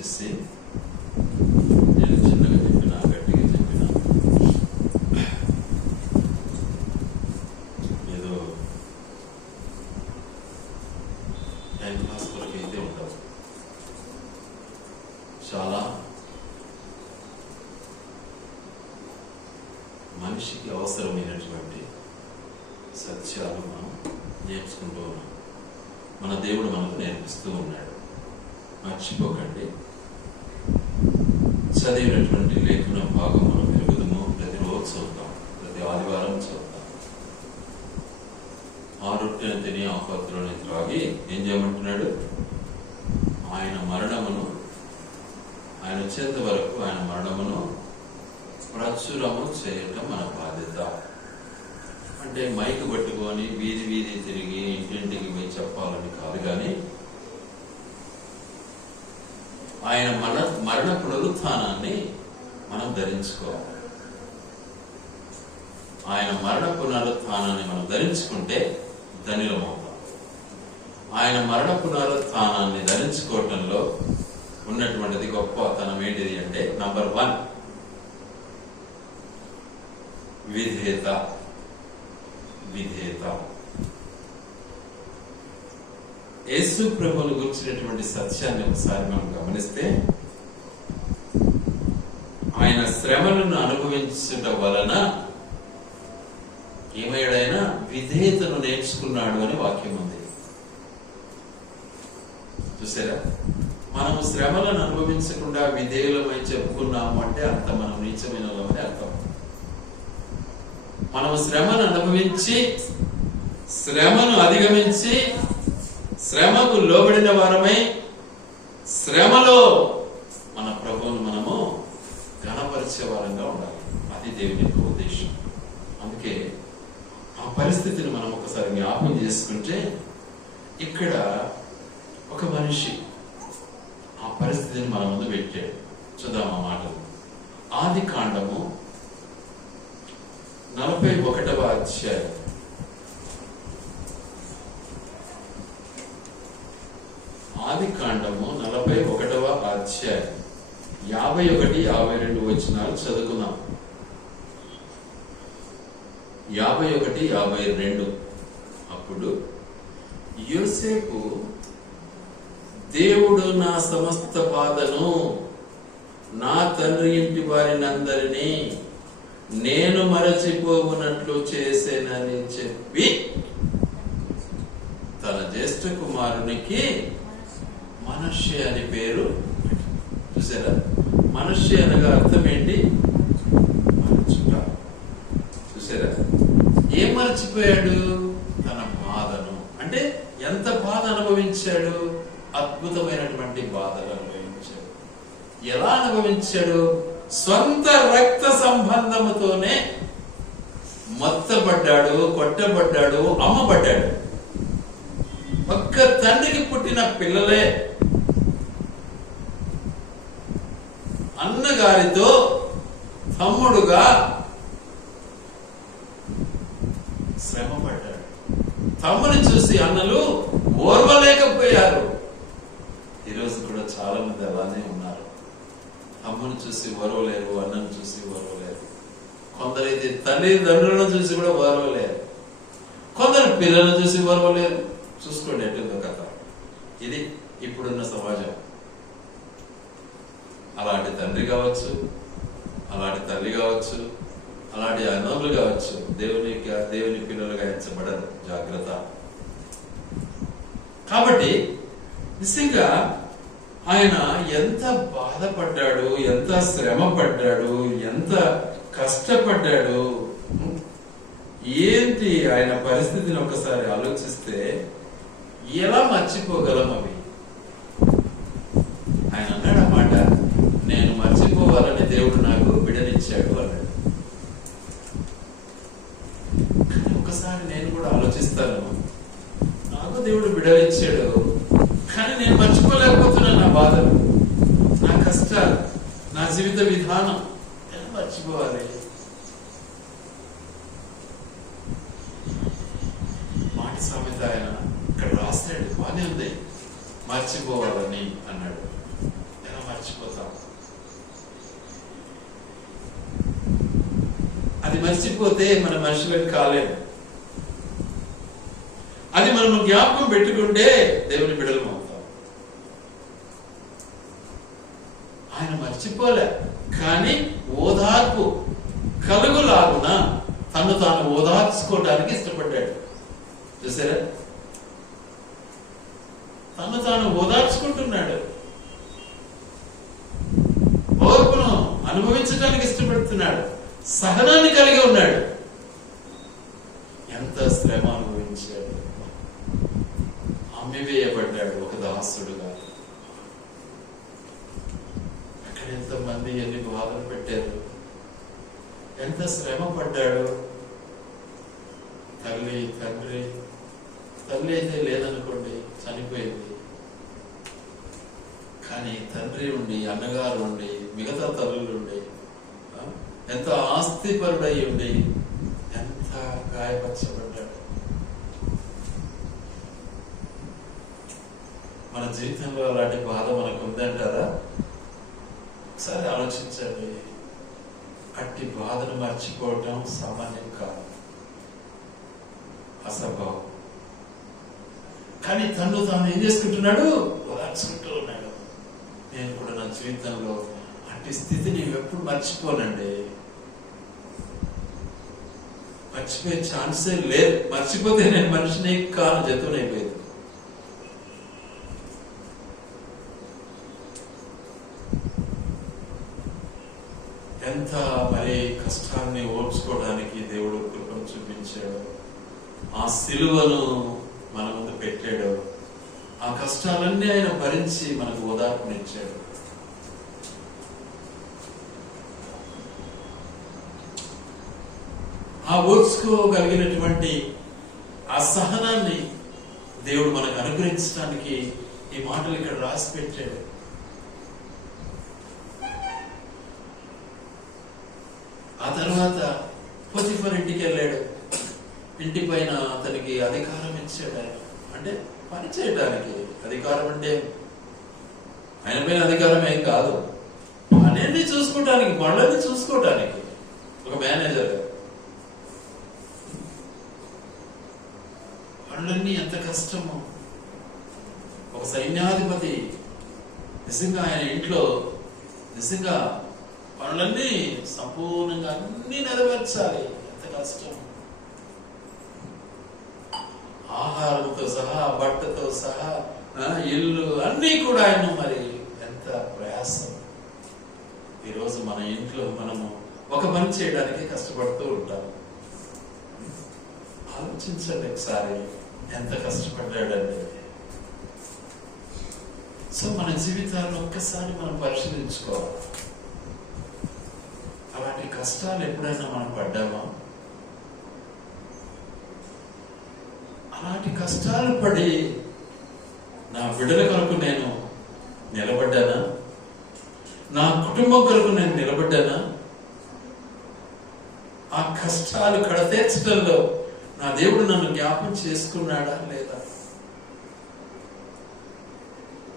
దయచేసి నేను చిన్నగా చెప్పినా గట్టిగా చెప్పినా ఏదో టైం పాస్ కొరకు అయితే ఉండవు. చాలా మనిషికి అవసరమైనటువంటి సత్యాలు మనం నేర్చుకుంటూ ఉన్నాం. మన దేవుడు మనకు నేర్పిస్తూ ఉన్నాడు. మర్చిపోకండి, చదివినటువంటి లేఖన భాగం మనం ఎరుగుదము. ప్రతిరోజు చదువుతాం, ప్రతి ఆదివారం చదువుతాం. ఆ రొట్టెను తిని ఆ పాత్రలోని త్రాగి ఏం చేయమంటున్నాడు? ఆయన మరణమును, ఆయన వచ్చేంత వరకు ఆయన మరణమును ప్రచురము చేయటం మన బాధ్యత. అంటే మైకు పట్టుకొని వీధి వీధి తిరిగి ఇంటింటికి పోయి చెప్పాలని కాదు, కానీ ఆయన మరణ పునరుత్థానాన్ని మనం ధరించుకోవాలి. ఆయన మరణ పునరుత్థానాన్ని మనం ధరించుకుంటే ధనిలమవుతాం. ఆయన మరణ పునరుత్థానాన్ని ధరించుకోవటంలో ఉన్నటువంటిది గొప్పతనం ఏంటిది అంటే, నంబర్ 1 విధేయత. యేసు ప్రభువును గురించినటువంటి సత్యాన్ని ఒకసారి మనం గమనిస్తే, ఆయన శ్రమలను అనుభవించడం వలన ఏమయ్యాడైనా విధేయతను నేర్చుకున్నాడు అని వాక్యం ఉంది. చూసారా? మనము శ్రమలను అనుభవించకుండా విధేయులమై చెప్పుకున్నాము అంటే అంత మనం నీచమైన వాళ్ళమని అర్థం. మనము శ్రమను అనుభవించి, శ్రమను అధిగమించి, శ్రమకు లోబడిన వారమై, శ్రమలో మన ప్రభువును మనము ఘనపరిచే వారంగా ఉండాలి. అది దేవుని యొక్క ఉద్దేశం. అందుకే ఆ పరిస్థితిని మనం ఒకసారి జ్ఞాపకం చేసుకుంటే, ఇక్కడ ఒక మనిషి ఆ పరిస్థితిని మన ముందు పెట్టాడు. చూద్దాం ఆ మాటలు. ఆది కాండము 41వ అధ్యాయం. ఆది కాండము 41వ అధ్యాయం 51, 52 వచనాలు చదువుకుందాం. 51, 52. అప్పుడు యోసేపు, దేవుడు నా సమస్త బాధను, నా తండ్రి ఇంటి వారినందరినీ నేను మరచిపోవునట్లు చేసేనని చెప్పి తన జ్యేష్ఠ కుమారునికి మనష్షే అని పేరు. చూసారా? మనష్షే అనగా అర్థం ఏంటి? మరచుట. చూసారా? ఏం మరచిపోయాడు? తన బాధను. అంటే ఎంత బాధ అనుభవించాడు? అద్భుతమైనటువంటి బాధలు అనుభవించాడు. ఎలా అనుభవించాడు? సొంత రక్త సంబంధముతోనే మొత్తబడ్డాడు, కొట్టబడ్డాడు, అమ్మబడ్డాడు. ఒక్క తండ్రికి పుట్టిన పిల్లలే అన్నగారితో తమ్ముడుగా శ్రమ పడ్డాడు. తమ్ముని చూసి అన్నలు ఓర్వలేకపోయారు. ఈరోజు కూడా చాలా మంది అలానే ఉన్నారు. అమ్మను చూసి ఓర్వలేరు, అన్నను చూసి ఓర్వలేరు. కొందరైతే తల్లిదండ్రులను చూసి కూడా ఓర్వలేరు. కొందరు పిల్లలను చూసి ఓర్వలేరు. చూసుకోండి ఎట్టుందో కథ. ఇది ఇప్పుడున్న సమాజం. అలాంటి తండ్రి కావచ్చు, అలాంటి తల్లి కావచ్చు, అలాంటి అన్నములు కావచ్చు, దేవుని పిల్లలుగా ఎంచబడరు. జాగ్రత్త. కాబట్టి నిజంగా ఆయన ఎంత బాధపడ్డాడు, ఎంత శ్రమ పడ్డాడు, ఎంత కష్టపడ్డాడు. ఏంటి ఆయన పరిస్థితిని ఒకసారి ఆలోచిస్తే ఎలా మర్చిపోగలం అవి? ఆయన అన్నాడు అన్నమాట, నేను మర్చిపోవాలని దేవుడు నాకు బిడ్డనిచ్చాడు అన్నాడు. కానీ ఒకసారి నేను కూడా ఆలోచిస్తాను, నాకు దేవుడు బిడ్డనిచ్చాడు, కానీ నేను మర్చిపోలేకపోతున్నాను. నా బాధలు, నా కష్టాలు, నా జీవిత విధానం ఎలా మర్చిపోవాలి? మాట సామెత ఆయన ఇక్కడ రాస్తాడు, బానే ఉంది, మర్చిపోవాలని అన్నాడు. ఎలా మర్చిపోతే మన మనుషులకు కాలేము. అది మనం జ్ఞాపకం పెట్టుకుంటే దేవుని బిడ్డలం అవుతాం. ఆయన మర్చిపోలే, కానీ ఓదార్పు కలుగులాగున తను తాను ఓదార్చుకోవడానికి ఇష్టపడ్డాడు. చూసారా, తను తాను ఓదార్చుకుంటున్నాడు, ఓర్పును అనుభవించడానికి ఇష్టపడుతున్నాడు, సహనాన్ని కలిగి ఉన్నాడు. ఎంత శ్రమ అనుభవించాడు, అమ్మివేయబడ్డాడు ఒక దాసుడుగా. అక్కడ ఎంతమంది ఎన్ని బాధలు పెట్టారు, ఎంత శ్రమ పడ్డాడు. తల్లి తండ్రి, తల్లి అయితే లేదనుకోండి, చనిపోయింది. కానీ తండ్రి ఉండి, అన్నగారు ఉండి, మిగతా తల్లులు ఉండి, ఎంత ఆస్తిపరుడై ఉండి ఎంత గాయపరచబడ్డాడు. మన జీవితంలో అలాంటి బాధ మనకు ఉందంటారా? ఒకసారి ఆలోచించండి. అట్టి బాధను మర్చిపోవటం సామాన్యం కాదు, అసంభవం. కానీ తను తాను ఏం చేసుకుంటున్నాడు? ఓదార్చుకుంటూ ఉన్నాడు. నేను కూడా నా జీవితంలో అట్టి స్థితిని ఎప్పుడు మర్చిపోనండి. మర్చిపోయే ఛాన్సే లేదు. మర్చిపోతే నేను మనిషిని కాను, జంతువునైపోయేది. ఎంత మరి కష్టాన్ని ఓర్చుకోవడానికి దేవుడు కృపను చూపించాడు, ఆ సిలువను మన ముందు పెట్టాడు, ఆ కష్టాలన్నీ ఆయన భరించి మనకు ఓదార్పునిచ్చాడు. ఆ ఓర్చుకోగలిగినటువంటి ఆ సహనాన్ని దేవుడు మనకు అనుగ్రహించడానికి ఈ మాటలు ఇక్కడ రాసి పెట్టాడు. ఆ తర్వాత పోతిఫర్ ఇంటికి వెళ్ళాడు. ఇంటి పైన అతనికి అధికారం ఇచ్చాడు ఆయన. అంటే పని చేయడానికి అధికారం అంటే ఆయన పైన అధికారం ఏం కాదు, పనిని చూసుకోవటానికి, పనులని చూసుకోవటానికి ఒక మేనేజర్. పనులన్నీ ఎంత కష్టమో. ఒక సైన్యాధిపతి నిజంగా ఆయన ఇంట్లో నిజంగా పనులన్నీ సంపూర్ణంగా అన్ని నెరవేర్చాలి. ఎంత కష్టం. ఆహారంతో సహా, బట్టతో సహా, ఇల్లు అన్నీ కూడా ఆయన మరి ఎంత ప్రయాసం. ఈరోజు మన ఇంట్లో మనము ఒక పని చేయడానికి కష్టపడుతూ ఉంటాం. ఆలోచించండి ఒకసారి, ఎంత కష్టపడ్డాడండి. సో మన జీవితాలను ఒక్కసారి మనం పరిశీలించుకోవాలి. అలాంటి కష్టాలు ఎప్పుడైనా మనం పడ్డామా? అలాంటి కష్టాలు పడి నా బిడ్డల కొరకు నేను నిలబడ్డానా? నా కుటుంబం కొరకు నేను నిలబడ్డానా? ఆ కష్టాలు కడతీర్చడంలో నా దేవుడు నన్ను జ్ఞాపకం చేసుకున్నాడా లేదా?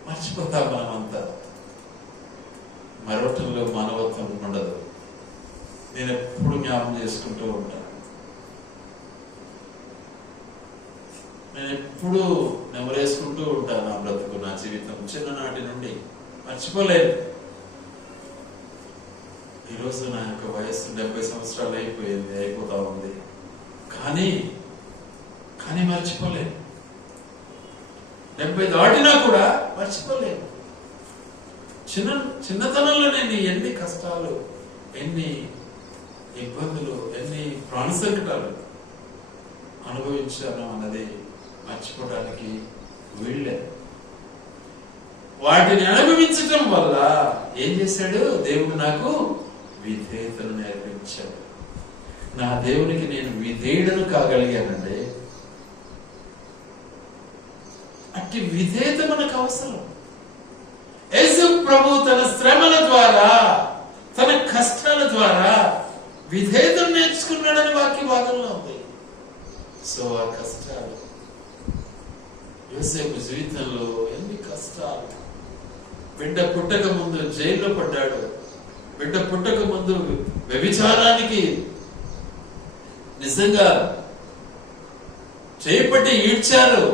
మర్చిపోతాం మనమంతా. మరొకటిలో మానవత్వం ఉండదు. నేను ఎప్పుడు జ్ఞాపకం చేసుకుంటూ ఉంటాను. నేను ఎప్పుడు నెమరేసుకుంటూ ఉంటాను నా బ్రతుకు, నా జీవితం చిన్ననాటి నుండి మర్చిపోలేదు. ఈరోజు నా యొక్క వయస్సు 70 సంవత్సరాలు అయిపోతా ఉంది. కానీ మర్చిపోలేదు. 70 దాటినా కూడా మర్చిపోలేదు. చిన్నతనంలో నేను ఎన్ని కష్టాలు, ఎన్ని ఇబ్బందులు, ఎన్ని ప్రాణ సంకటాలు అనుభవించాను అన్నది మర్చిపోవడానికి వీళ్ళలేదు. వాటిని అనుభవించటం వల్ల ఏం చేశాడు దేవుడు? నాకు విధేయతను నేర్పించాడు. నా దేవునికి నేను విధేయుడను కాగలిగానండి. అట్టి విధేయత మనకు అవసరం. యేసు ప్రభు తన శ్రమల ద్వారా, తన కష్టాల ద్వారా విధేయతను నేర్చుకున్నాడని వాక్య భాగంలో ఉంది. సో ఆ కష్టాలు, యోసేపు జీవితంలో ఎన్ని కష్టాలు. బిడ్డ పుట్టక ముందు జైల్లో పడ్డాడు. బిడ్డ పుట్టక ముందు వ్యభిచారానికి నిజంగా చేపట్టి ఈడ్చారు.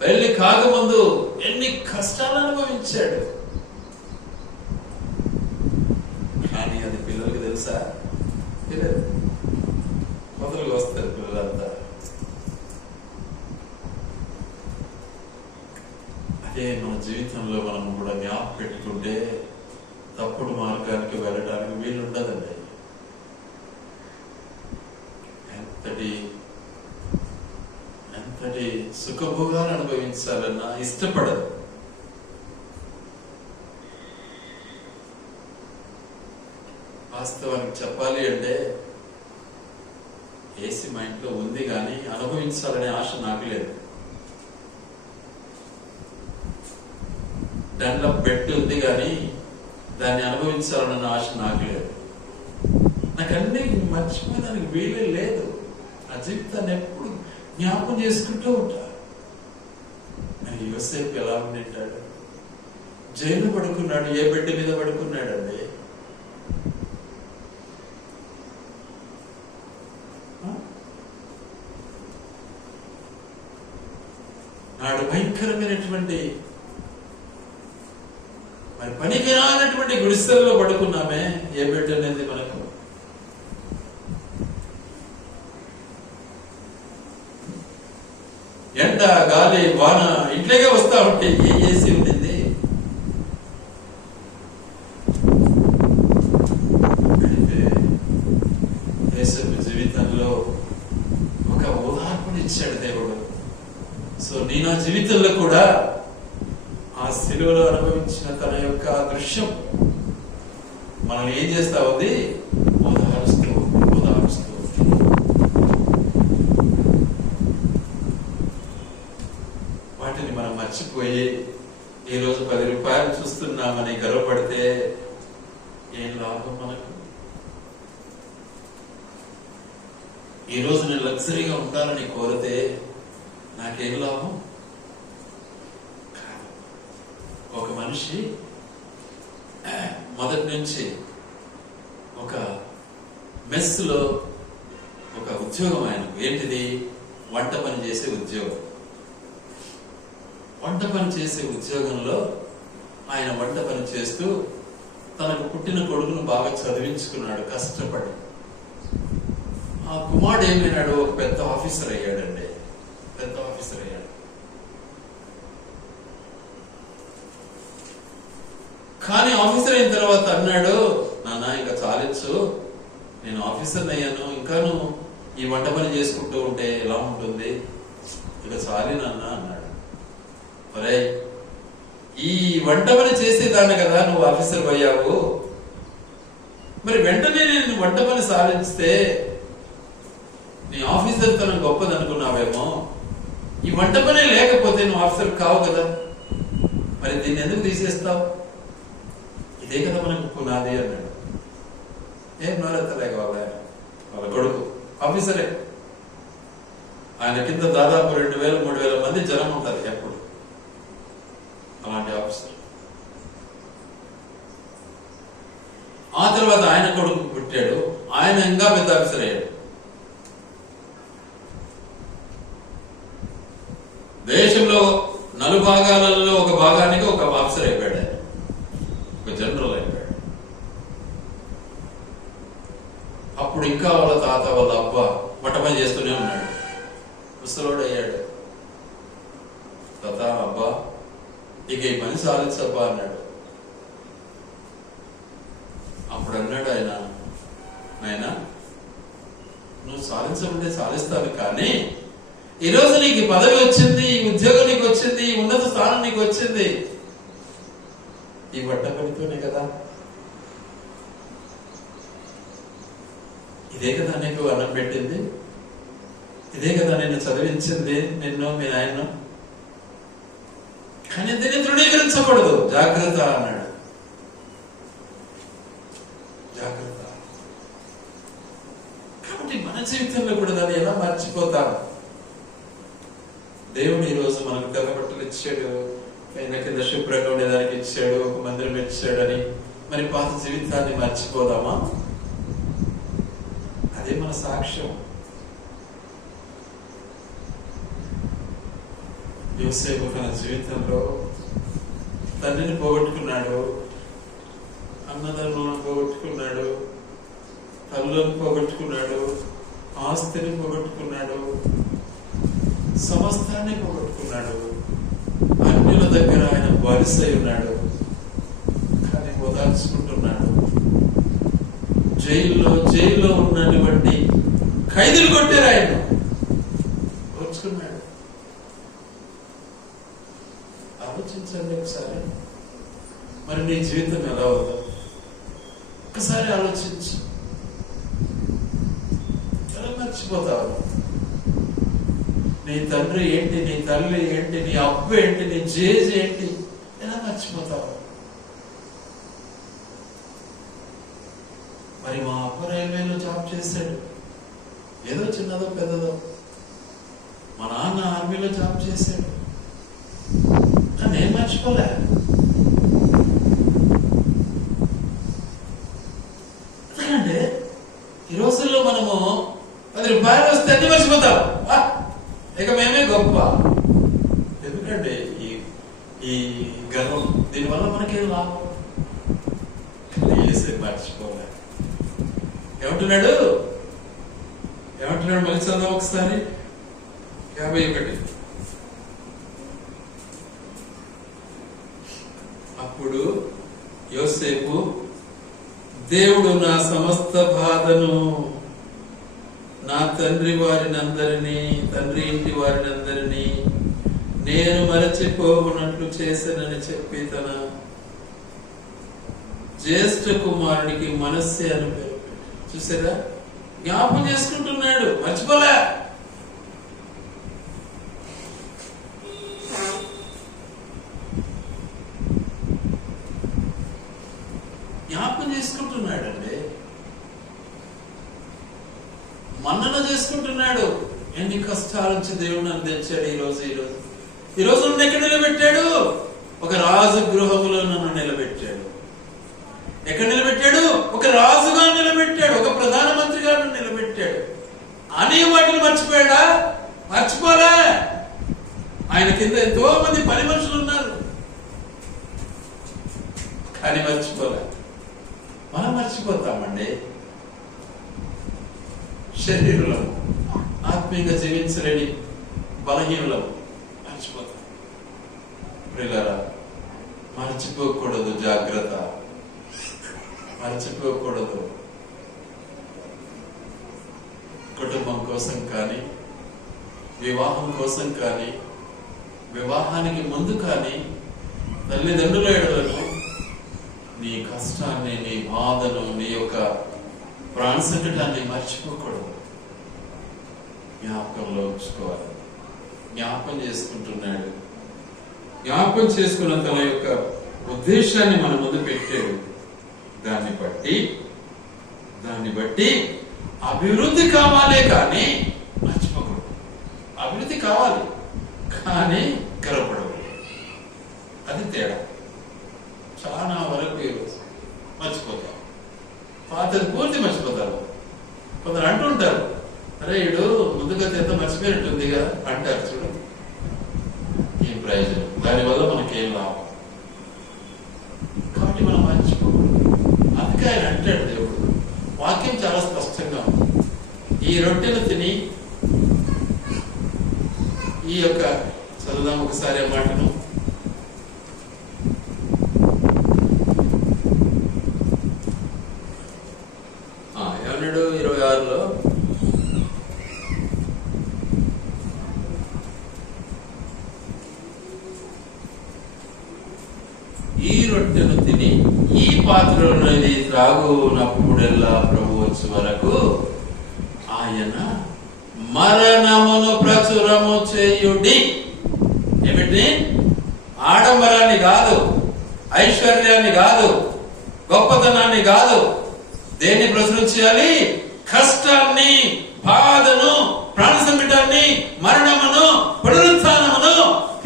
పెళ్లి కాకముందు ఎన్ని కష్టాలు అనుభవించాడు. కానీ అది పిల్లలకి తెలుసా? తెలియదు. మొదలుగా వస్తారు పిల్లలంతా. అదే మన జీవితంలో మనం కూడా జ్ఞాపకం పెట్టుకుంటే తప్పుడు మార్గానికి వెళ్ళడానికి వీలుండదండి. ఎంతటి సుఖభోగాలు అనుభవించాలన్నా ఇష్టపడదు. వాస్తవానికి చెప్పాలి అంటే ఏసీ మా ఇంట్లో ఉంది కానీ అనుభవించాలనే ఆశ నాకు లేదు. దాంట్లో బెడ్ ఉంది కానీ దాన్ని అనుభవించాలన్న ఆశ నాకు లేదు. నాకు అన్ని మర్చిపోయేదానికి వీలే లేదు. నా జీవితాన్ని ఎప్పుడు జ్ఞాపకం చేసుకుంటూ ఉంటా. మరి యోసేపు ఎలా ఉండేటాడు? జైలు పడుకున్నాడు. ఏ బెడ్ మీద పడుకున్నాడండి? నాడు భయంకరమైనటువంటి మరి పనికిరానటువంటి గుడిసెల్లో పడుకున్నామే. ఏ బెడ్ అనేది మనకు ఎండ గాలి వాన ఇంట్లోకే వస్తా ఉంటే ఏ ఏసీ ఉండింది? యేసు జీవితంలో ఒక ఉదాహరణ ఇచ్చాడు దేవుడు. సో నీ నా జీవితంలో కూడా ఆ సిలువలో అనుభవించిన తన యొక్క దృశ్యం మనల్ని ఏం చేస్తా ఉంది? ఓదారుస్తూ వాటిని మనం మర్చిపోయి ఈరోజు 10 రూపాయలు చూస్తున్నామని గర్వపడితే ఏం లాభం మనకు? ఈరోజు నేను లగ్జరీగా ఉండాలని కోరితే నాకేం లాభం? ఒక మనిషి మొదటి నుంచి ఒక మెస్ లో ఒక ఉద్యోగం ఆయనకు. ఏంటిది? వంట పని చేసే ఉద్యోగం. వంట పని చేసే ఉద్యోగంలో ఆయన వంట పని చేస్తూ తనకు పుట్టిన కొడుకును బాగా చదివించుకున్నాడు కష్టపడి. ఆ కుమారుడు ఏమైనాడు? ఒక పెద్ద ఆఫీసర్ అయ్యాడండి. పెద్ద ఆఫీసర్ అయ్యాడు. కానీ ఆఫీసర్ అయిన తర్వాత అన్నాడు, నాన్న ఇంకా చాలించు, నేను ఆఫీసర్ అయ్యాను, ఇంకాను ఈ వంట పని చేసుకుంటూ ఉంటే ఎలా ఉంటుంది, ఇక చాలి నాన్న అన్నాడు. ఒరే, ఈ వంట పని చేసేదాన్ని కదా నువ్వు ఆఫీసర్ అయ్యావు, మరి వెంటనే నేను వంట పని సాధిస్తే నీ ఆఫీసర్ తన గొప్పది అనుకున్నావేమో, ఈ వంట పని లేకపోతే నువ్వు ఆఫీసర్ కావు కదా, మరి దీన్ని ఎందుకు తీసేస్తావు? ఇదే కదా మనకు పునాది అన్నాడు. ఏం నోరెత్తలేక వాళ్ళ కొడుకు ఆఫీసరే. ఆయన కింద దాదాపు 2000-3000 మంది జనం ఉంటారు ఎప్పుడు. అలాంటి ఆఫీసర్. ఆ తర్వాత ఆయన కొడుకు పుట్టాడు. ఆయన ఇంకా పెద్ద ఆఫీసర్ అయ్యాడు. దేశంలో 4 భాగాలలో ఒక భాగానికి ఒక ఆఫీసర్ అయిపోయాడు. ఆయన ఒక జనరల్ అయిపోయాడు. అప్పుడు ఇంకా వాళ్ళ తాత వాళ్ళ అబ్బ వంట పని చేస్తూనే ఉన్నాడు. ముసలోడు అయ్యాడు. తాత అబ్బా ఇక ఈ పని సాధించబ్బా అన్నాడు. అప్పుడు అన్నాడు ఆయన, నాయనా నువ్వు సాధించమంటే సాధిస్తాను, కానీ ఈరోజు నీకు పదవి వచ్చింది, ఈ ఉద్యోగం నీకు వచ్చింది, ఈ ఉన్నత స్థానం నీకు వచ్చింది, ఈ వంట పనితోనే కదా. ఇదే కదా నీకు అన్నం పెట్టింది, ఇదే కదా నిన్ను చదివించింది, నిన్ను మీ నాయన. కానీ దీన్ని తృణీకరించకూడదు, జాగ్రత్త అన్నాడు. జాగ్రత్త. కాబట్టి మన జీవితంలో కూడా దాన్ని ఎలా మర్చిపోతాం? దేవుడు ఈ రోజు మనకు తెల్ల బట్టలు ఇచ్చాడు, కింద శుభ్రంగా ఉండేదానికి ఇచ్చాడు, ఒక మందిరం ఇచ్చాడని మరి పాత జీవితాన్ని మర్చిపోదామా? అదే మన సాక్ష్యం. యోసేపు తన జీవితంలో తండ్రిని పోగొట్టుకున్నాడు, అన్నదమ్ములను పోగొట్టుకున్నాడు, తల్లులను పోగొట్టుకున్నాడు, ఆస్తిని పోగొట్టుకున్నాడు, సమస్తాన్ని పోగొట్టుకున్నాడు. అన్యుల దగ్గర ఆయన బానిసై ఉన్నాడు, కానీ ఓదార్చుకుంటున్నాడు. జైల్లో ఉన్నటువంటి ఖైదీలు కొట్టారు, ఆయన ఓర్చుకున్నాడు. ఆలోచించండి ఒకసారి, మరి నీ జీవితం ఎలా ఉందో ఒకసారి ఆలోచించు. ఎలా మర్చిపోతావు? నీ తండ్రి ఏంటి, నీ తల్లి ఏంటి, నీ అబ్బు ఏంటి, నీ జేజ్ ఏంటి, ఎలా మర్చిపోతావు? మరి మా అబ్బ రైల్వేలో జాబ్ చేశాడు, ఏదో చిన్నదో పెద్దదో. మా నాన్న ఆర్మీలో జాబ్ చేశాడు, కానీ నేను మర్చిపోలే. ఎందుకంటే ఈ రోజుల్లో మనము 10 రూపాయలు వస్తే అన్ని మర్చిపోతాం, ఇక మేమే గొప్ప. ఎందుకంటే ఈ గర్వం, దీనివల్ల మనకేం లాభం? మర్చిపోలే. ఏమంటున్నాడు మళ్ళీ చదువు ఒకసారి 51. అప్పుడు యోసేపు, దేవుడు నా సమస్త బాధను నా తండ్రి ఇంటి వారినందరినీ నేను మరచిపోవునట్లు చేశానని చెప్పి తన జ్యేష్ఠ కుమారుడికి మనస్సే అని పేరు. చూసారా, జ్ఞాపకం చేసుకుంటున్నాడు, మర్చిపోలే. జ్ఞాపకం చేసుకుంటున్నాడండి, మన్నన చేసుకుంటున్నాడు. ఎన్ని కష్టాల నుంచి దేవుడు నన్ను తెచ్చాడు. ఈ రోజు నన్ను ఎక్కడ నిలబెట్టాడు? ఒక రాజు గృహములో నన్ను నిలబెట్టాడు. ఎక్కడ నిలబెట్టాడు? ఒక రాజుగా నిలబెట్టాడు, ఒక ప్రధానమంత్రిగా నిలబెట్టాడు. అనే వాటిని మర్చిపోయాడా? మర్చిపోలే. ఆయన కింద ఎంతో మంది పని మనుషులు ఉన్నారు, కానీ మర్చిపోలే. మనం మర్చిపోతామండి. శరీరంలో ఆత్మీయంగా జీవించలేని బలహీనలో మర్చిపోతాం. ప్రియులారా, మర్చిపోకూడదు. జాగ్రత్త, మర్చిపోకూడదు. కుటుంబం కోసం కానీ, వివాహం కోసం కానీ, వివాహానికి ముందు కానీ, తల్లిదండ్రుల ఎడలను నీ కష్టాన్ని, నీ బాధను, నీ యొక్క ప్రాణ సంకటాన్ని మర్చిపోకూడదు. జ్ఞాపకంలో ఉంచుకోవాలి. జ్ఞాపకం చేసుకుంటున్నాడు. జ్ఞాపకం చేసుకున్న తన యొక్క ఉద్దేశాన్ని మన ముందు పెట్టాడు. దాన్ని బట్టి అభివృద్ధి కావాలే కానీ మర్చిపోకూడదు. అభివృద్ధి కావాలి కానీ గర్వపడకూడదు. అది తేడా. చాలా వరకు ఈరోజు మర్చిపోతాం. పాతది పూర్తి మర్చిపోతారు. కొందరు అంటుంటారు, అరే వీడు ముందుగా ఎంత మర్చిపోయినట్టుంది కదా అంటారు. చూడు, ఏం ప్రయోజనం? దానివల్ల మనకేం లాభం? కాబట్టి మనం మర్చిపోకూడదు. అందుకే ఆయన అంటాడు, దేవుడు వాక్యం చాలా స్పష్టంగా ఉంది. ఈ రొట్టెలు తిని ఈ యొక్క చదువుదాం ఒకసారి ఆ మాటను. ఏమన్నాడు 26లో? ఈ రొట్టెను తిని ఈ పాత్రలోని త్రాగునప్పుడెల్లా ప్రభు వచ్చే వరకు ఆయన మరణమును ప్రచురము చేయుడి. ఏమిటి? ఆడంబరాన్ని కాదు, ఐశ్వర్యాన్ని కాదు, గొప్పతనాన్ని కాదు. దేన్ని ప్రచురం చేయాలి? కష్టాన్ని, బాధను, ప్రాణ సంకటాన్ని, మరణమును, పునరుత్థానమును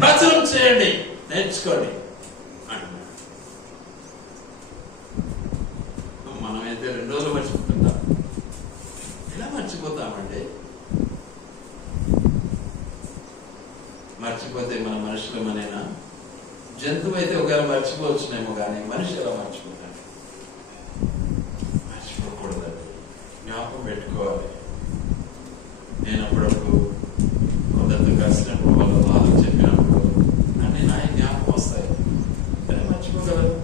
ప్రచురం చేయండి, నేర్చుకోండి. మనమైతే 2 రోజులు మర్చిపోతుంటాం. ఇలా జంతువు అయితే ఒకవేళ మర్చిపోవచ్చునేమో, కానీ మనిషి ఎలా మర్చిపోతాడు? మర్చిపోకూడదండి, జ్ఞాపకం పెట్టుకోవాలి. నేను అప్పుడప్పుడు కొందరితో కలిసినప్పుడు వాళ్ళ బాధలు చెప్పినప్పుడు అన్ని నా జ్ఞాపకం వస్తాయి, కానీ మర్చిపోగలరు.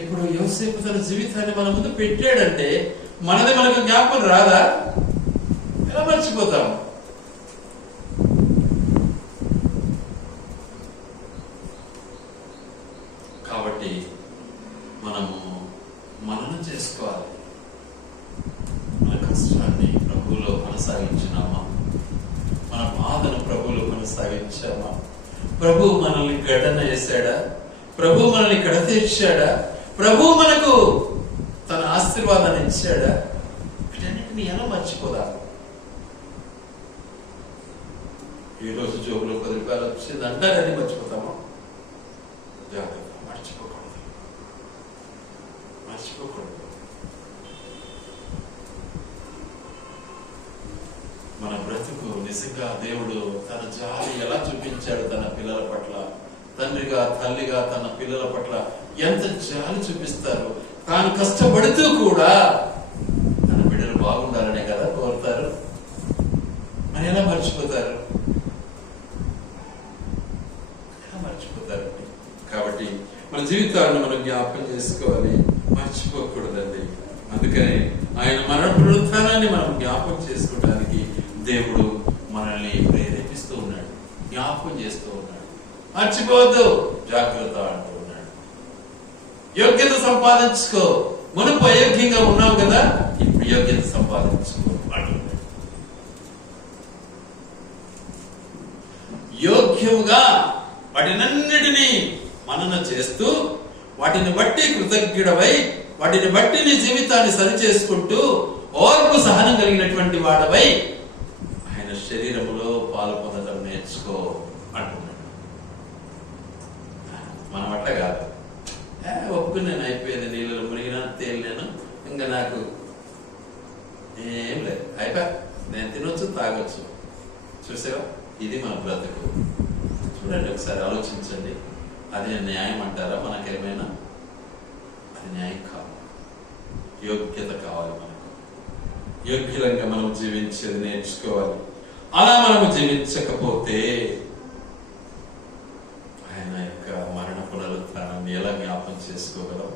ఇప్పుడు యోసేపు తన జీవితాన్ని మన ముందు పెట్టాడంటే మనది మనకు జ్ఞాపకం రాదా? ఎలా మర్చిపోతాము? కాబట్టి మనము మననం చేసుకోవాలి. మన కష్టాన్ని ప్రభువులో కొనసాగించినామా? మన బాధను ప్రభువులో కొనసాగించామా? ప్రభువు మనల్ని గడన వేశాడా? ప్రభువు మనల్ని గడ తీర్చాడా? ప్రభువు మనకు తన ఆశీర్వాదాన్ని ఇచ్చాడా? వీటన్నిటిని ఎలా మర్చిపోదా? ఈ రోజు జోబులో 10 రూపాయలు వచ్చింది అంటారని మర్చిపోతామా? జాగ్రత్త, మర్చిపోకూడదు, మర్చిపోకూడదు. మన బ్రతుకు నిజంగా దేవుడు తన జాలి ఎలా చూపించాడు తన పిల్లల పట్ల. తండ్రిగా తల్లిగా తన పిల్లల పట్ల ఎంత జాలి చూపిస్తారు. తాను కష్టపడుతూ కూడా తన బిడ్డలు బాగుండాలనే కదా కోరుతారు. మరి ఎలా మర్చిపోతారు? ఎలా మర్చిపోతారు? కాబట్టి మన జీవితాలను మనం జ్ఞాపకం చేసుకోవాలి, మర్చిపోకూడదండి. అందుకని ఆయన మరణ పునరుత్థానాన్ని మనం జ్ఞాపకం చేసుకోవడానికి దేవుడు మనల్ని ప్రేరేపిస్తూ ఉన్నాడు, జ్ఞాపకం చేస్తూ ఉన్నాడు. మర్చిపోవద్దు, జాగ్రత్త అంటూ ఉన్నాడు. యోగ్యత సంపాదించుకో. మునుపు అయోగ్యంగా ఉన్నావు కదా, ఇప్పుడు యోగ్యత సంపాదించుకో అంటున్నాడు. యోగ్యముగా వాటినన్నిటినీ మనన చేస్తూ, వాటిని బట్టి కృతజ్ఞుడవై, వాటిని బట్టి నీ జీవితాన్ని సరి చేసుకుంటూ ఓర్పు సహనం కలిగినటువంటి వాడవై ఆయన శరీరములో పాలు పొందడం నేర్చుకో అంటున్నాడు. మనం అట్లా కాదు, ఒప్పుకున్నాను, అయిపోయింది, నీళ్ళలో మునిగినా తేలినాను, ఇంకా నాకు ఏం లేదు, అయిపోయా, నేను తినొచ్చు తాగొచ్చు. చూసావా, ఇది మన బ్రతుకు. చూడండి, ఒకసారి ఆలోచించండి. అది న్యాయం అంటారా? మనకేమైనా అది న్యాయం కావాలి. యోగ్యత కావాలి. మనకు యోగ్యంగా మనం జీవించేది నేర్చుకోవాలి. అలా మనము జీవించకపోతే ఆయన యొక్క మరణ పునరుత్థానాన్ని ఎలా జ్ఞాపకం చేసుకోగలం?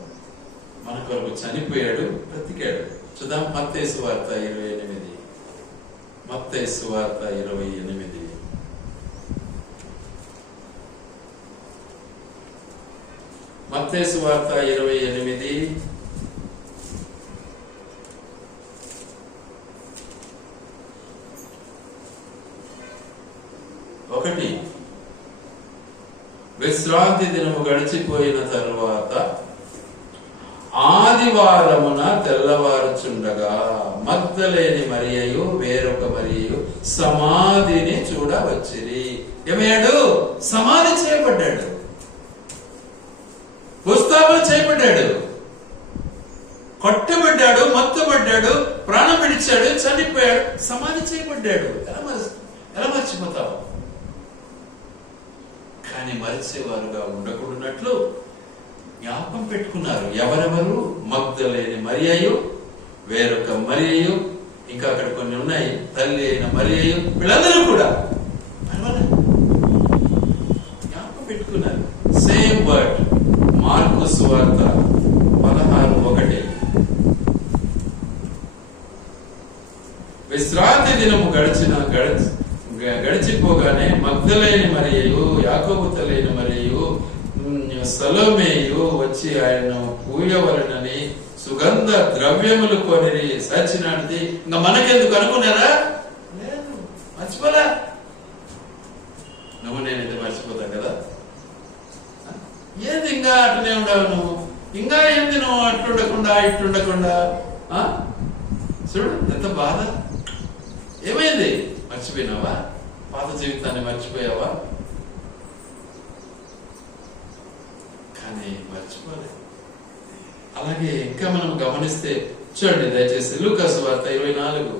మన కొరకు చనిపోయాడు, బ్రతికాడు. చూద్దాం, మత్తయి సువార్త 28. మత్తయి సువార్త 28. మత్తయి సువార్త 28. ఒకటి, విశ్రాంతి దినము గడిచిపోయిన తరువాత ఆదివారమున తెల్లవారుచుండగా మగ్దలేని మరియయు వేరొక మరియయు సమాధిని చూడవచ్చిరి. ఏమయ్యాడు? సమాధి చేయబడ్డాడు, భూస్థాపన చేయబడ్డాడు, కొట్టబడ్డాడు, మత్తబడ్డాడు, ప్రాణం విడిచాడు, చనిపోయాడు, సమాధి చేయబడ్డాడు. ఎలా మర్చిపోతావు? కానీ మరిచేవారుగా ఉండకూడనట్లు జ్ఞాపకం పెట్టుకున్నారు. ఎవరెవరు? మగ్దలేని మరియయు, వేరొక మరియయు, ఇంకా అక్కడ కొన్ని ఉన్నాయి, తల్లి అయిన మరియయు, వీళ్ళందరూ కూడా జ్ఞాపకం పెట్టుకున్నారు. సేమ్ వర్డ్, మార్కు సువార్త 16:1. విశ్రాంతి దినము గడిచిపోగానే మగ్దలేని మరియయు, యాకోబు తల్లి మరియయు, సలోమేయు వచ్చి ఆయనను పూయవలనని సుగంధ ద్రవ్యములు కొనిరి. సచ్చినాడిది. ఇంకా మనకెందుకు అనుకున్నారా? లేదు, మర్చిపోలే. నువ్వు నేనైతే మర్చిపోతాం కదా. ఏంది ఇంకా అట్లనే ఉండవు నువ్వు? ఇంకా ఏంది నువ్వు అట్లుండకుండా ఇట్లుండకుండా? చూడు ఎంత బాధ. ఏమైంది? మర్చిపోయినావా? పాత జీవితాన్ని మర్చిపోయావా? కానీ మర్చిపోలేదు. అలాగే ఇంకా మనం గమనిస్తే చూడండి దయచేసి, లూకా సువార్త 24.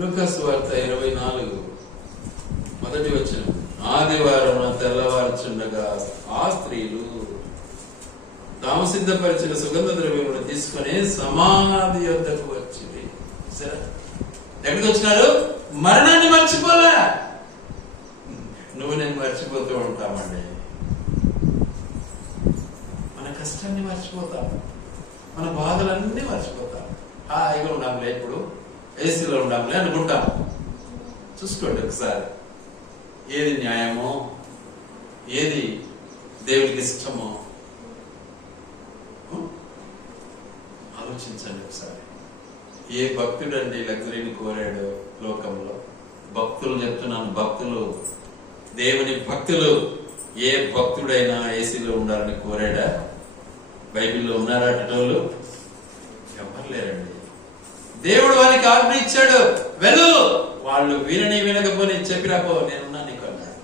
లూకా సువార్త 24 మొదటి వచనం. ఆదివారం తెల్లవారుచుండగా ఆ స్త్రీలు తాము సిద్ధపరిచిన సుగంధ ద్రవ్యమును తీసుకుని సమాధి యొద్దకు వచ్చింది. ఎక్కడికి వచ్చినారు? మరణాన్ని మర్చిపోలే. నువ్వు నేను మర్చిపోతూ ఉంటామండి. మన కష్టాన్ని మర్చిపోతాం, మన బాధలన్నీ మర్చిపోతాం. హాయిగా ఉండాంలే, ఇప్పుడు ఏసీలో ఉండాంలే అనుకుంటాం. చూసుకోండి ఒకసారి, ఏది న్యాయమో, ఏది దేవుడికి ఇష్టమో ఆలోచించండి ఒకసారి. ఏ భక్తుడండి లగ్జరీని కోరాడు లోకంలో? భక్తులు చెప్తున్నాను, భక్తులు, దేవుని భక్తులు. ఏ భక్తుడైనా ఏసీలో ఉండాలని కోరాడా? బైబిల్లో ఉన్నారా అటోళ్ళు? ఎవరు లేరండి. దేవుడు వారికి ఆజ్ఞ ఇచ్చాడు, వెళ్ళు. వాళ్ళు వినకపోని చెప్పిరాపో, నేనున్నా నీకు అన్నాడు.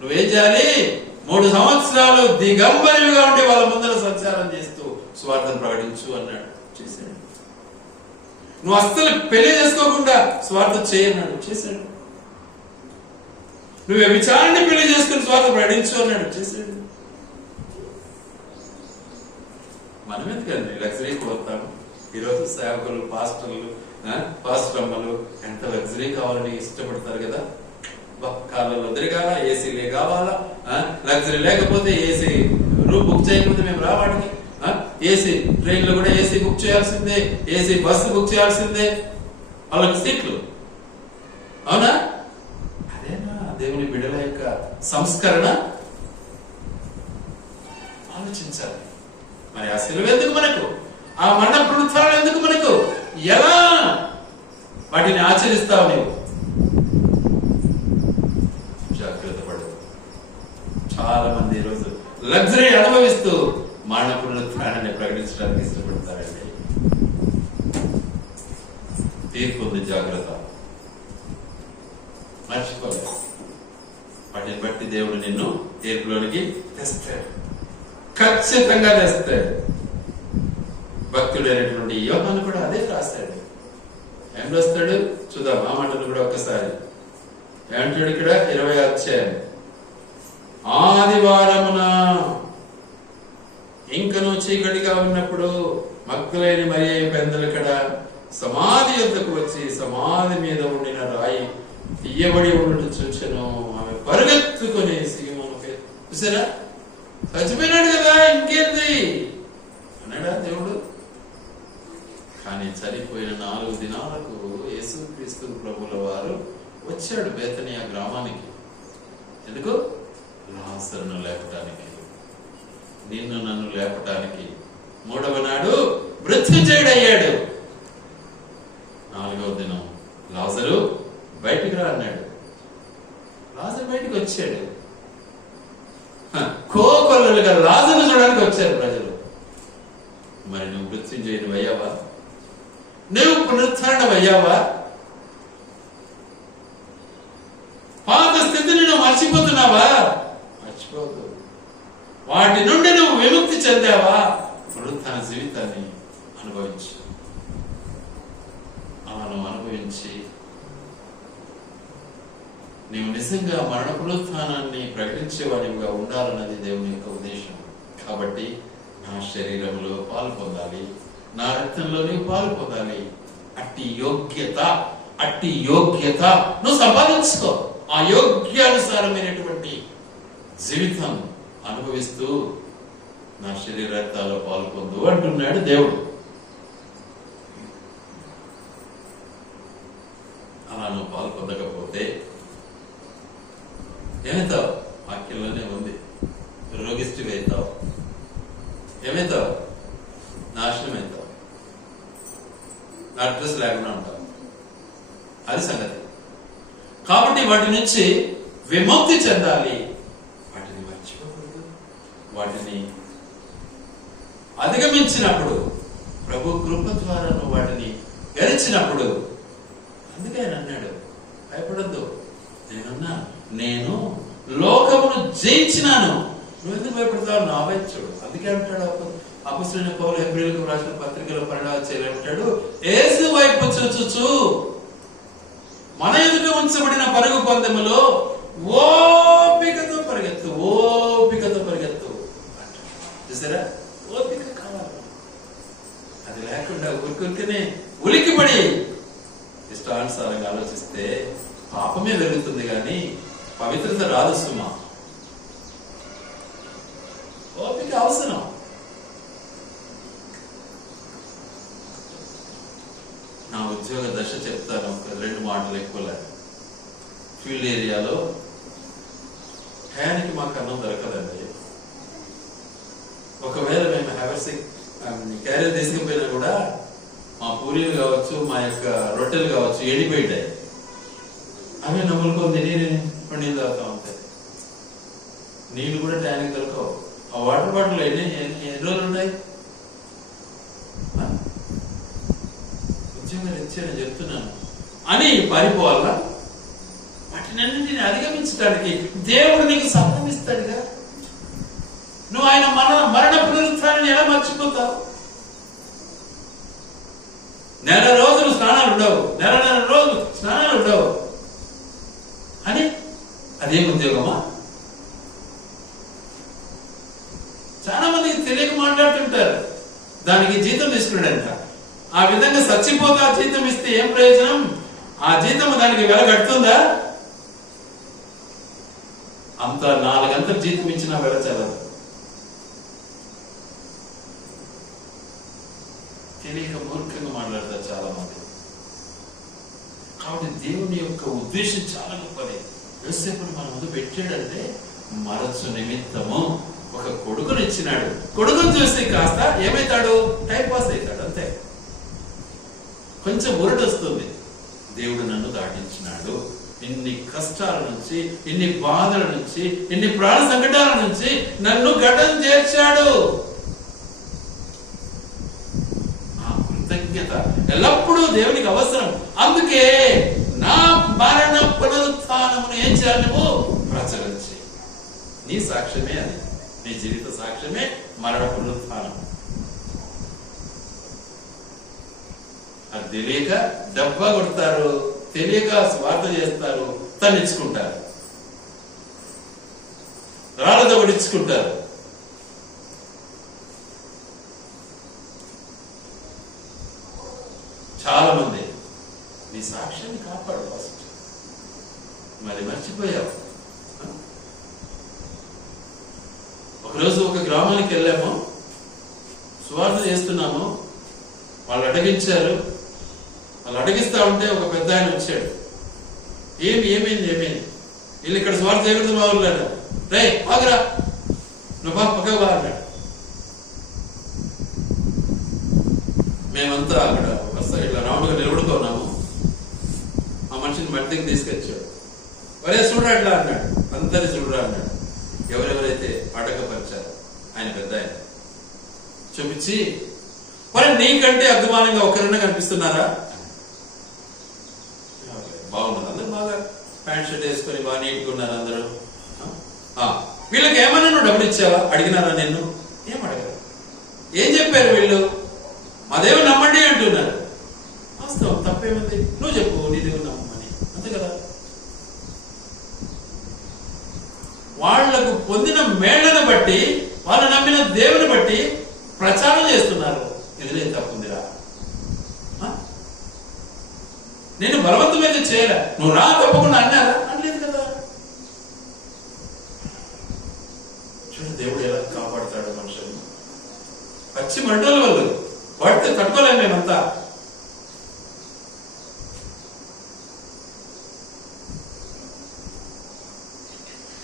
నువ్వేం చేయాలి? 3 సంవత్సరాలు దిగంబరిగా ఉండి వాళ్ళ ముందర సంచారం చేస్తూ స్వార్థను ప్రకటించు అన్నాడు. చేశాడు. నువ్వు అస్సలు పెళ్లి చేసుకోకుండా స్వార్థం చేయన్నాడు. చేశాడు. నువ్వు వ్యభిచారాన్ని పెళ్లి చేసుకుని స్వార్థం ప్రకటించు అన్నాడు. చేశాడు. మనం ఎందుకండి లగ్జరీ కోరుతాం? ఈరోజు సేవకులు, పాస్టర్లు, పాస్టర్ అమ్మలు ఎంత లగ్జరీ కావాలని ఇష్టపడతారు కదా. కాలంలో తిరగాల, ఏసీలే కావాలా, లగ్జరీ లేకపోతే ఏసీ రూమ్ బుక్ చేయకపోతే మేము రావడానికి, ఏసీ ట్రైన్లో కూడా ఏసీ బుక్ చేయాల్సిందే, ఏసీ బస్సు బుక్ చేయాల్సిందే, వాళ్ళకి సీట్లు. అవునా? అదేనా దేవుని బిడ్డల యొక్క సంస్కరణ? ఆలోచించాలి. మరి ఆ సిలువ ఎందుకు మనకు? ఆ మరణ పునరుత్థానం ఎందుకు మనకు? ఎలా వాటిని ఆచరిస్తావు నీవు? జాగ్రత్త పడు. చాలా మంది ఈరోజు లగ్జరీ అనుభవిస్తూ మరణ పునరుత్థానాన్ని ప్రకటించడానికి ఇష్టపడతారండి. తీర్పు ఉంది, జాగ్రత్త. మర్చిపోలేదు. వాటిని బట్టి దేవుడు నిన్ను తీర్పులోనికి తెస్తాడు, ఖచ్చితంగా తెస్తాడు. భక్తుడైనటువంటి యోహాను కూడా అదే రాస్తాడు. ఏం రాస్తాడు చూద్దాం. ఆ మాటలు కూడా ఒక్కసారి ఏమంటాడు ఇక్కడ 20వ అధ్యాయం. ఆదివారమున ఇంకను చీకటిగా ఉన్నప్పుడు మగ్దలేని మరియ పెందలకడ సమాధి యొద్దకు వచ్చి సమాధి మీద ఉండిన రాయి తీయబడి ఉన్నట్టు చూచెను. ఆమె పరుగెత్తుకొని సీమోను చూసారా, చచ్చిపోయినాడు కదా, ఇంకేంది అన్నాడా దేవుడు? కానీ చనిపోయిన 4 దినాలకు యేసుక్రీస్తు ప్రభుల వారు వచ్చాడు బేతనియా గ్రామానికి. ఎందుకు? లాజరును లేపటానికి, నిన్ను నన్ను లేపటానికి. 3వ నాడు మృత్యుంజయుడయ్యాడు. 4వ దినం లాజరు బయటికి రా అన్నాడు. లాజరు బయటికి వచ్చాడు. కోకొల్లలుగా లాజరు చూడడానికి వచ్చారు ప్రజలు. మరి నువ్వు మృత్యుంజయుడు అయ్యావా? నువ్వు పునరుత్థానం అయ్యావా? పాత స్థితిని నువ్వు మర్చిపోతున్నావా? మర్చిపోదు. వాటి నుండి నువ్వు విముక్తి చెందావా? పునరుత్థాన జీవితాన్ని అనుభవించు. నువ్వు అనుభవించి నీవు నిజంగా మరణ పునరుత్థానాన్ని ప్రకటించేవాడిగా ఉండాలన్నది దేవుని యొక్క ఉద్దేశం. కాబట్టి నా శరీరంలో పాలు పొందాలి, నా రక్తంలో నీవు పాలు పొందాలి. అట్టి యోగ్యత నువ్వు సంపాదించుకో. ఆ యోగ్యానుసారమైనటువంటి జీవితం అనుభవిస్తూ నా శరీర రక్తాల్లో పాలు పొందు అంటున్నాడు దేవుడు. అలా నువ్వు పాలు పొందకపోతే ఏమవుతావు? వాక్యంలోనే ఉంది, రోగిష్టివి అవుతావు. ఏమవుతావు? నాశనం అవుతావు. అడ్రస్ లేకుండా ఉంటావు. అది సంగతి. కాబట్టి వాటి నుంచి విముక్తి చెందాలి. వాటిని మర్చిపోకూడదు. వాటిని అధిగమించినప్పుడు, ప్రభు కృప ద్వారా నువ్వు వాటిని గెలిచినప్పుడు, అందుకే ఆయన అన్నాడు, భయపడద్దు, నేనున్నా, నేను లోకమును జయించినాను. నువ్వెందుకు భయపడతావు? నా వైపు చూడు. అందుకే అంటాడు అపొస్తలుడైన పౌలు హెబ్రీయులకు రాసిన పత్రికలో 12వ అధ్యాయంలో అంటాడు, యేసు వైపు చూచుచు మన ఎదుట ఉంచబడిన పరుగు పందెములో ఓపికతో పరిగెత్తు, ఓపికతో పరిగెత్తు అంటాడు. చూసారా, ఓపిక కావాలి. అది లేకుండా ఊరికొరికనే ఉలికిపడి ఇష్టానుసారంగా ఆలోచిస్తే పాపమే పెరుగుతుంది కానీ పవిత్రత రాదు సుమా. ఓపిక అవసరం. నా ఉద్యోగ దశ చెప్తాను, 2 మాటలు ఎక్కువ. ఫీల్డ్ ఏరియాలో టయానికి మాకు అన్నం దొరకదండి. ఒకవేళ మేము క్యారియర్ తీసుకుపోయినా కూడా మా పూరీలు కావచ్చు, మా యొక్క రొట్టెలు కావచ్చు ఎండిపోయిటాయి. అవి నమ్ములుకొని తిని నీళ్ళు తాగుతా ఉంటాయి. నీళ్ళు కూడా టయానికి దొరకవు. ఆ వాటర్ బాటిల్ ఎన్ని రోజులు ఉన్నాయి? ఉద్యోగం ఇచ్చాను చెప్తున్నాను అని పారిపోవాలా? వాటినన్నింటిని అధిగమించడానికి దేవుడు నీకు సమయం ఇస్తాడుగా. నువ్వు ఆయన మరణ పునరుత్థానాన్ని ఎలా మర్చిపోతావు? నెల రోజులు స్నానాలు ఉండవు, నెల రోజులు స్నానాలు ఉండవు అని అదేం ఉద్యోగమా? చాలా మందికి తెలియక మాట్లాడుతుంటారు. దానికి జీతం తీసుకున్నాడంట. ఆ విధంగా చచ్చిపోతా జీతం ఇస్తే ఏం ప్రయోజనం? ఆ జీతం దానికి వెల కడుతుందా? అంత 4 గంటలు జీతం ఇచ్చినా వెల చదవదు. తెలియక మూర్ఖంగా మాట్లాడతారు చాలా మంది. కాబట్టి దేవుని యొక్క ఉద్దేశం చాలా గొప్పది. యోసేపుని మన ముందు పెట్టాడంటే మరచు నిమిత్తము ఒక కొడుకుని ఇచ్చినాడు. కొడుకుని చూస్తే కాస్త ఏమైతాడు? టైం పాస్ అవుతాడు అంతే. కొంచెం ఊరట వస్తుంది. దేవుడు నన్ను దాటించినాడు, ఇన్ని కష్టాల నుంచి, ఇన్ని బాధల నుంచి, ఇన్ని ప్రాణ సంకటాల నుంచి నన్ను గడ్డం చేర్చాడు. కృతజ్ఞత ఎల్లప్పుడూ దేవునికి అవసరం. అందుకే నా మరణ పునరుత్థానమును ఏం చేయాలి? నువ్వు ప్రచురించి. నీ సాక్ష్యమే అది. నీ జీవిత సాక్ష్యమే మరణ పునరుత్థానం. అది తెలియక డబ్బా కొడతారు, తెలియక స్వార్థ చేస్తారు, తన్నించుకుంటారు, రాళ్ళతో కొట్టించుకుంటారు. చాలా మంది. నీ సాక్ష్యాన్ని కాపాడు ఫస్ట్. మరి మర్చిపోయావు. ఒకరోజు ఒక గ్రామానికి వెళ్ళాము, సువార్త చేస్తున్నాము. వాళ్ళు అడగించారు. వాళ్ళు అడిగిస్తా ఉంటే ఒక పెద్ద ఆయన వచ్చాడు. ఏమైంది వీళ్ళు ఇక్కడ స్వార్థ చేయకూడదు మా ఊళ్ళో. రే ఆగరా, నువ్వు పక్క బా అన్నాడు. మేమంతా అక్కడ వస్తా ఇట్లా రౌండ్గా నిలబడుకున్నాము. ఆ మనిషిని మట్టికి తీసుకొచ్చాడు. ఒరే చూడరా అట్లా అన్నాడు. అందరి చూడరా అన్నాడు. ఎవరెవరైతే ఆటంకపరిచారు ఆయన పెద్ద ఆయన చూపించి, మరి నీకంటే అభిమానంగా ఒకరన్నా కనిపిస్తున్నారా? బాగున్నది, అందరూ బాగా ప్యాంట్ షర్ట్ వేసుకొని బాగా నీట్గా ఉన్నారు అందరూ. వీళ్ళకి ఏమన్నా నువ్వు డబ్బులు ఇచ్చావా? అడిగినారా నిన్ను? ఏం అడగరు. ఏం చెప్పారు వీళ్ళు? మా దేవుడు నమ్మండి అంటున్నారు. వాస్తవం, తప్పేముంది? నువ్వు చెప్పు నీ దేవుడు నమ్మని, అంతే కదా. వాళ్లకు పొందిన మేళ్లను బట్టి, వాళ్ళు నమ్మిన దేవుని బట్టి ప్రచారం చేస్తున్నారు. ఇదిలే తప్పుందిరా. నేను బలవంతమైతే చేయలే, నువ్వు రా తప్పకుండా అన్నారా? అనలేదు కదా. చూడు దేవుడు ఎలా కాపాడుతాడు మనుషులు. పచ్చి మంటల వాళ్ళు వాడితే తట్టుకోలేము మేమంతా.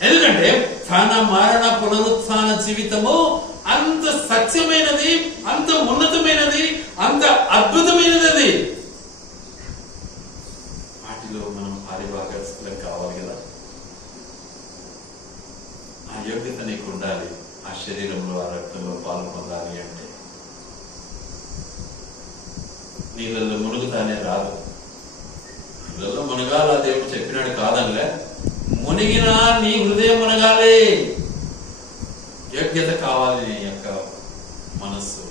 ఎందుకంటే తన మరణ పునరుత్థాన జీవితము అంత సత్యమైనది, అంత ఉన్నతమైనది, అంత అద్భుతమైనది. అది వాటిలో మనం పారిభాగస్తులం కావాలి కదా. ఆ యోగ్యత నీకు ఉండాలి. ఆ శరీరంలో, ఆ రక్తంలో పాలు పొందాలి అంటే నీళ్ళల్లో మునుగుతానే రాదు. నీళ్ళల్లో మునగాల దేవుడు చెప్పినాడు కాదనిలే. మునిగినా నీ హృదయం మునగాలి. యోగ్యత కావాలి. నీ యొక్క మనస్సు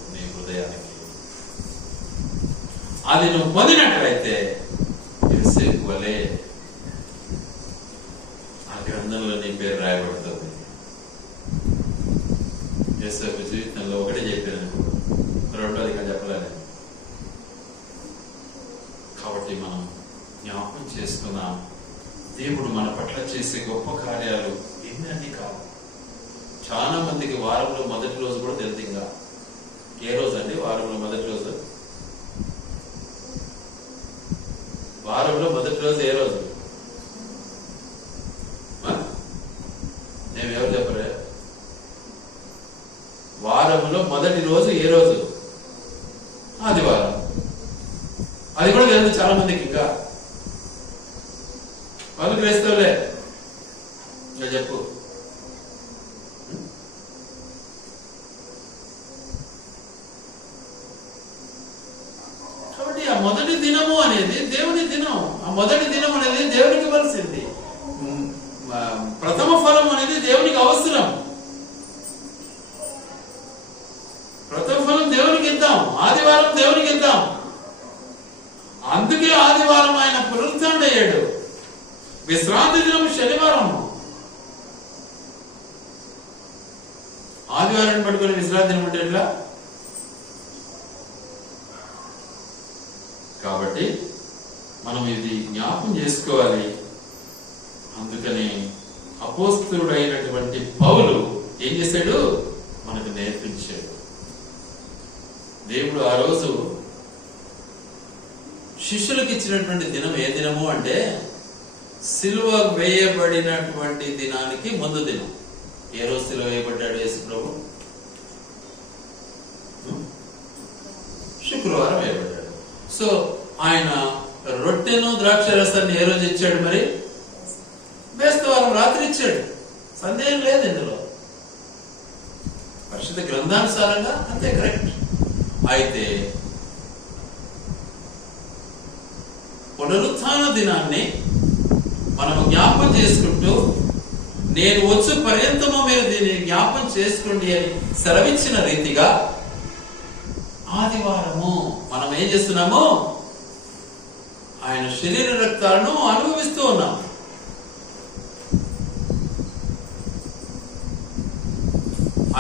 అది నువ్వు పొందినట్లయితే యోసేపు వలె ఆ గ్రంథంలో నీ పేరు రాయబడుతుంది. యోసేపు జీవితంలో ఒకటే చెప్పాను, రెండోది ఇక్కడ చెప్పలేదు. కాబట్టి మనం జ్ఞాపకం చేసుకున్నాం, దేవుడు మన పట్ల చేసే గొప్ప కార్యాలు ఎన్ని కావు. చాలా మందికి వారంలో మొదటి రోజు కూడా తెలియదు. ఇంకా ఏ రోజు అండి వారంలో మొదటి రోజు? వారంలో మొదటి రోజు ఏ రోజు? నేను ఎవరు చెప్పలే. వారంలో మొదటి రోజు ఏ రోజు? ఆదివారం. అది కూడా తెలియదు చాలా మందికి. ఇంకా వాళ్ళు క్రైస్తవులే. ఇంకా చెప్పు. కాబట్టి ఆ మొదటి దినము అనేది దేవుని దినం. ఆ మొదటి దినం అనేది దేవునికి ఇవ్వాల్సింది. ప్రథమ ఫలం అనేది దేవునికి అవసరం. ప్రథమ ఫలం దేవునికి ఇద్దాం. ఆదివారం దేవునికి ఇద్దాం. అందుకే ఆదివారం ఆయన పునరుద్ధరణయ్యాడు. విశ్రాంతి దినం శనివారం. ఆదివారాన్ని పట్టుకుని విశ్రాంతి దినం అంటే ఎట్లా? కాబట్టి మనం ఇది జ్ఞాపకం చేసుకోవాలి. అందుకని అపోస్తలుడైనటువంటి పౌలు ఏం చేశాడు? మనకు నేర్పించాడు. దేవుడు ఆ రోజు శిష్యులకు ఇచ్చినటువంటి దినం ఏ దినము అంటే సిలువ వేయబడినటువంటి దినానికి ముందు దినం. ఏ రోజు సిలువ వేయబడ్డాడు యేసు ప్రభు? శుక్రవారం వేయబడ్డాడు. సో ఆయన రొట్టెను ద్రాక్ష రసాన్ని ఏ రోజు ఇచ్చాడు? మరి బేస్తవారం రాత్రి ఇచ్చాడు. సందేహం లేదు ఇందులో. పరిశుద్ధ గ్రంథానుసారంగా అంతే కరెక్ట్. అయితే పునరుత్థాన దినాన్ని మనం జ్ఞాపకం చేసుకుంటూ, నేను వచ్చు పర్యంతము మీరు దీన్ని జ్ఞాపకం చేసుకోండి అని సెలవిచ్చిన రీతిగా ఆదివారము మనం ఏం చేస్తున్నాము? ఆయన శరీర రక్తాలను అనుభవిస్తూ ఉన్నాం.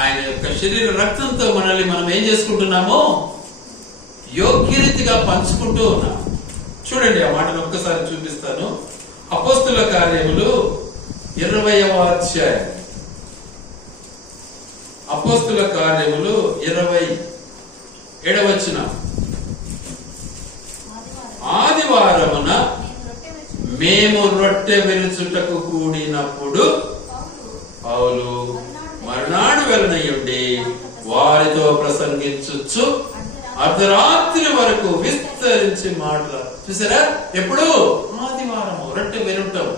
ఆయన యొక్క శరీర రక్తంతో మనల్ని మనం ఏం చేసుకుంటున్నామో యోగ్యరీతిగా పంచుకుంటూ ఉన్నాం. చూడండి, ఆ మాటను ఒక్కసారి చూపిస్తాను. అపోస్తుల కార్యములు 20వ అధ్యాయం. అపోస్తుల కార్యములు 27వ వచనం. ఆదివారమున మేము రొట్టె విరుచుటకు కూడినప్పుడు పౌలు మరునాడు వెళ్ళనయ్యుండి వారితో ప్రసంగించు అర్ధరాత్రి వరకు విస్తరించి మాట్లాడు. చూసారా? ఎప్పుడు? ఆదివారము రొట్టె విరుటం.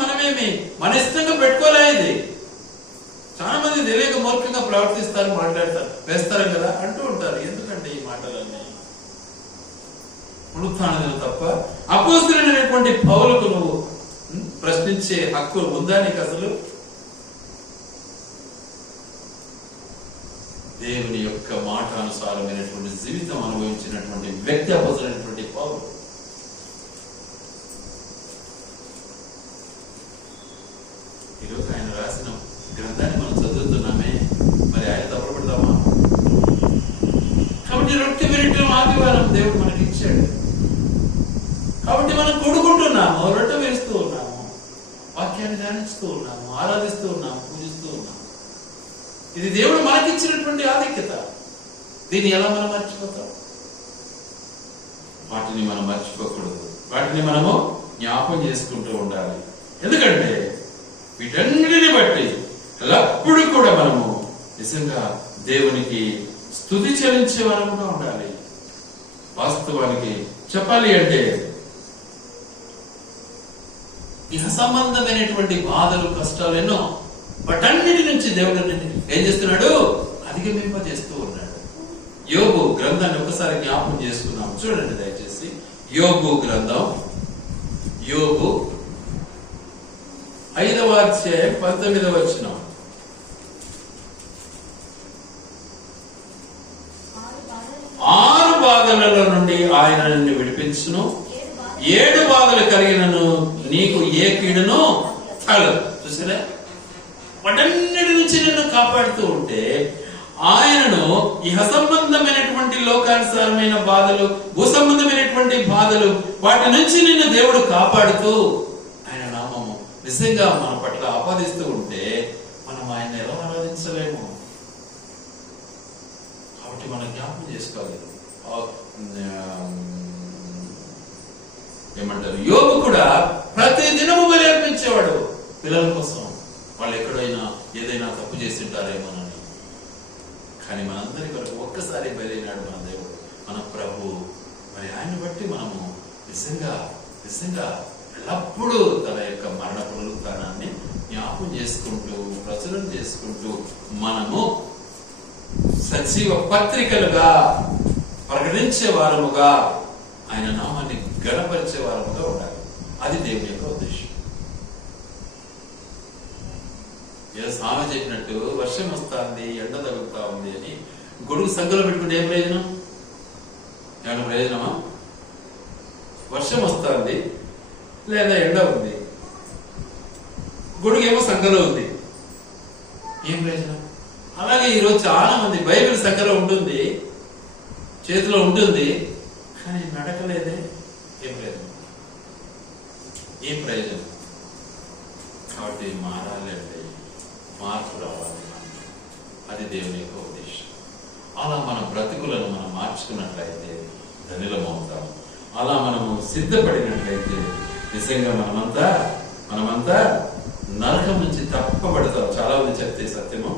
మనమేమి మన ఇష్టంగా పెట్టుకోలే. ఇది చాలా మంది తెలియక మూర్ఖంగా ప్రవర్తిస్తారు, మాట్లాడతారు, వేస్తారు కదా అంటూ ఉంటారు. ఎందుకంటే ఈ మాటలన్నీ పునరుత్థానం తప్ప అపోస్తలుడైనటువంటి పౌలుకు నువ్వు ప్రశ్నించే హక్కు ఉందా నీకు? అసలు దేవుని యొక్క మాట అనుసారమైనటువంటి జీవితం అనుభవించినటువంటి వ్యక్తి అపోస్తలుడైనటువంటి పౌలు. ఈరోజు ఆయన రాసిన గ్రంథాన్ని మనం చదువుతున్నామే, మరి ఆయన తప్పబడతామా? కాబట్టి రొట్టె విరటం ఆదివారం దేవుడు మనకి ఇచ్చాడు. కాబట్టి మనం కూడుకుంటున్నాము, రొట్టె వేస్తూ ఉన్నాము, వాక్యాన్ని ధ్యానిస్తూ ఉన్నాము, ఆరాధిస్తూ ఉన్నాము, పూజిస్తూ ఉన్నాము. ఇది దేవుడు మనకిచ్చినటువంటి ఆధిక్యత. దీన్ని ఎలా మనం మర్చిపోతాం? వాటిని మనం మర్చిపోకూడదు. వాటిని మనము జ్ఞాపకం చేసుకుంటూ ఉండాలి. ఎందుకంటే వీటన్నిటిని బట్టి ఎల్లప్పుడూ కూడా మనము నిజంగా దేవునికి స్తుతి చెల్లించే వారముగా ఉండాలి. వాస్తవానికి చెప్పాలి అంటే ఇహ సంబంధమైనటువంటి బాధలు, కష్టాలు ఎన్నో, వాటన్నిటి నుంచి దేవుడు ఏం చేస్తున్నాడు? అధిగమింపజేస్తూ ఉన్నాడు. యోబు గ్రంథాన్ని ఒకసారి జ్ఞాపకం చేసుకున్నాం. చూడండి దయచేసి. యోబు గ్రంథం, యోబు 5వ అధ్యాయం 19వ వచనం. ఆరు బాధల బాధలలో నుండి ఆయన నిన్ను విడిపించును, 7 బాధలు కలిగినను నీకు ఏ కీడును తగలదు. చూసారా, వాటన్నిటి నుంచి నిన్ను కాపాడుతూ ఉంటే ఆయనను ఇహ సంబంధమైనటువంటి లోకానుసారమైన బాధలు, భూ సంబంధమైనటువంటి బాధలు, వాటి నుంచి నిన్ను దేవుడు కాపాడుతూ ఆయన నామము నిజంగా మన పట్ల ఆపాదిస్తూ ఉంటే మనం ఆయన ఎలా ఆరాధించలేము. కాబట్టి మనం జ్ఞాపకం చేసుకోవాలి. ఏమంటారు, యోబు కూడా ప్రతి దినము బలి అర్పించేవాడు పిల్లల కోసం. వాళ్ళు ఎక్కడైనా ఏదైనా తప్పు చేసి ఉంటారేమోనని. కానీ మనందరి వరకు ఒక్కసారి బయలునాడు మన దేవుడు, మన ప్రభు. మరి ఆయన బట్టి మనము నిజంగా నిజంగా ఎల్లప్పుడూ తన యొక్క మరణ పునరుత్థానాన్ని జ్ఞాపకం చేసుకుంటూ ప్రచురణ చేసుకుంటూ మనము సజీవ పత్రికలుగా ప్రకటించే వారముగా ఆయన నామాన్ని గణపరిచే వారముగా ఉండాలి. అది దేవుని యొక్క ఉద్దేశం. ఏదో స్వామి చెప్పినట్టు వర్షం వస్తుంది, ఎండ తగులుతా ఉంది అని గొడుగు సంఖ్యలో పెట్టుకుంటే ఏం ప్రయోజనం? ఏమైనా ప్రయోజనమా? వర్షం వస్తుంది లేదా ఎండ ఉంది, గొడుగు ఏమో సంఖ్యలో ఉంది, ఏం ప్రయోజనం? అలాగే ఈరోజు చాలా మంది బైబిల్ సంఖ్యలో ఉంటుంది, చేతిలో ఉంటుంది, కానీ నడకలేదే. ఏం ప్రయోజనం? ఏం ప్రయోజనం? కాబట్టి మారాలి అంటే మార్పు రావాలి. అది దేవుని యొక్క ఉద్దేశం. అలా మన బ్రతుకులను మనం మార్చుకున్నట్లయితే ధనిలమవుతాం. అలా మనము సిద్ధపడినట్లయితే నిజంగా మనమంతా నరకం నుంచి తప్పబడతాం. చాలా మంది చెప్తే సత్యము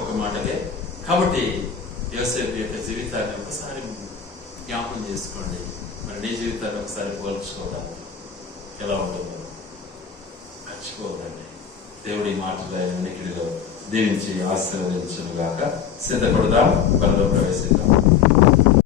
ఒక మాటకే. కాబట్టి యోసేపు యొక్క జీవితాన్ని ఒకసారి జ్ఞాపకం చేసుకోండి. మరి నీ జీవితాన్ని ఒకసారి పోల్చుకోవడానికి ఎలా ఉంటుందో మర్చిపోదండి. దేవుడి మాటలు ఆయన వినికిడిలో దీవించి ఆశీర్వదించును గాక. సిద్ధపడదాం, పనిలో ప్రవేశిద్దాం.